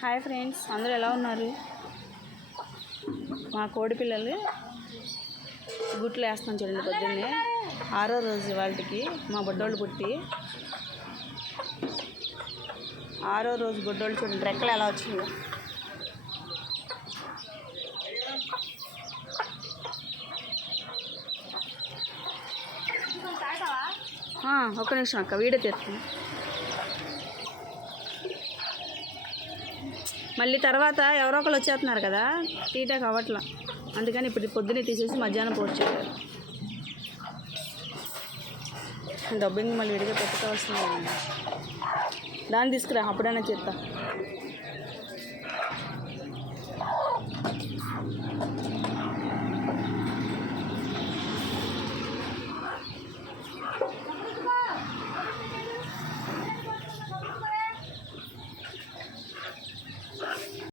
Hi friends, అందరూ ఎలా ఉన్నారు? మా కోడి పిల్లలు గుట్లు వేస్తాం చూడండి. పొద్దున్నే 6వ రోజు వాళ్ళకి మా బుడ్డోళ్ళు పుట్టి 6వ రోజు బుడ్డోళ్ళు చూడండి రెక్కలు ఎలా వచ్చిందో. ఒక్క నిమిషం అక్క, వీడియో తీస్తాను. మళ్ళీ తర్వాత ఎవరో ఒకరు వచ్చేస్తున్నారు కదా, తీటాకు అవ్వట్లా. అందుకని ఇప్పుడు పొద్దున్నే తీసేసి మధ్యాహ్నం పోస్ట్ చేయాలి. డబ్బింగ్ మళ్ళీ విడిగా పెట్టుకోవాల్సిందే. దాన్ని తీసుకురా, అప్పుడైనా చేస్తా.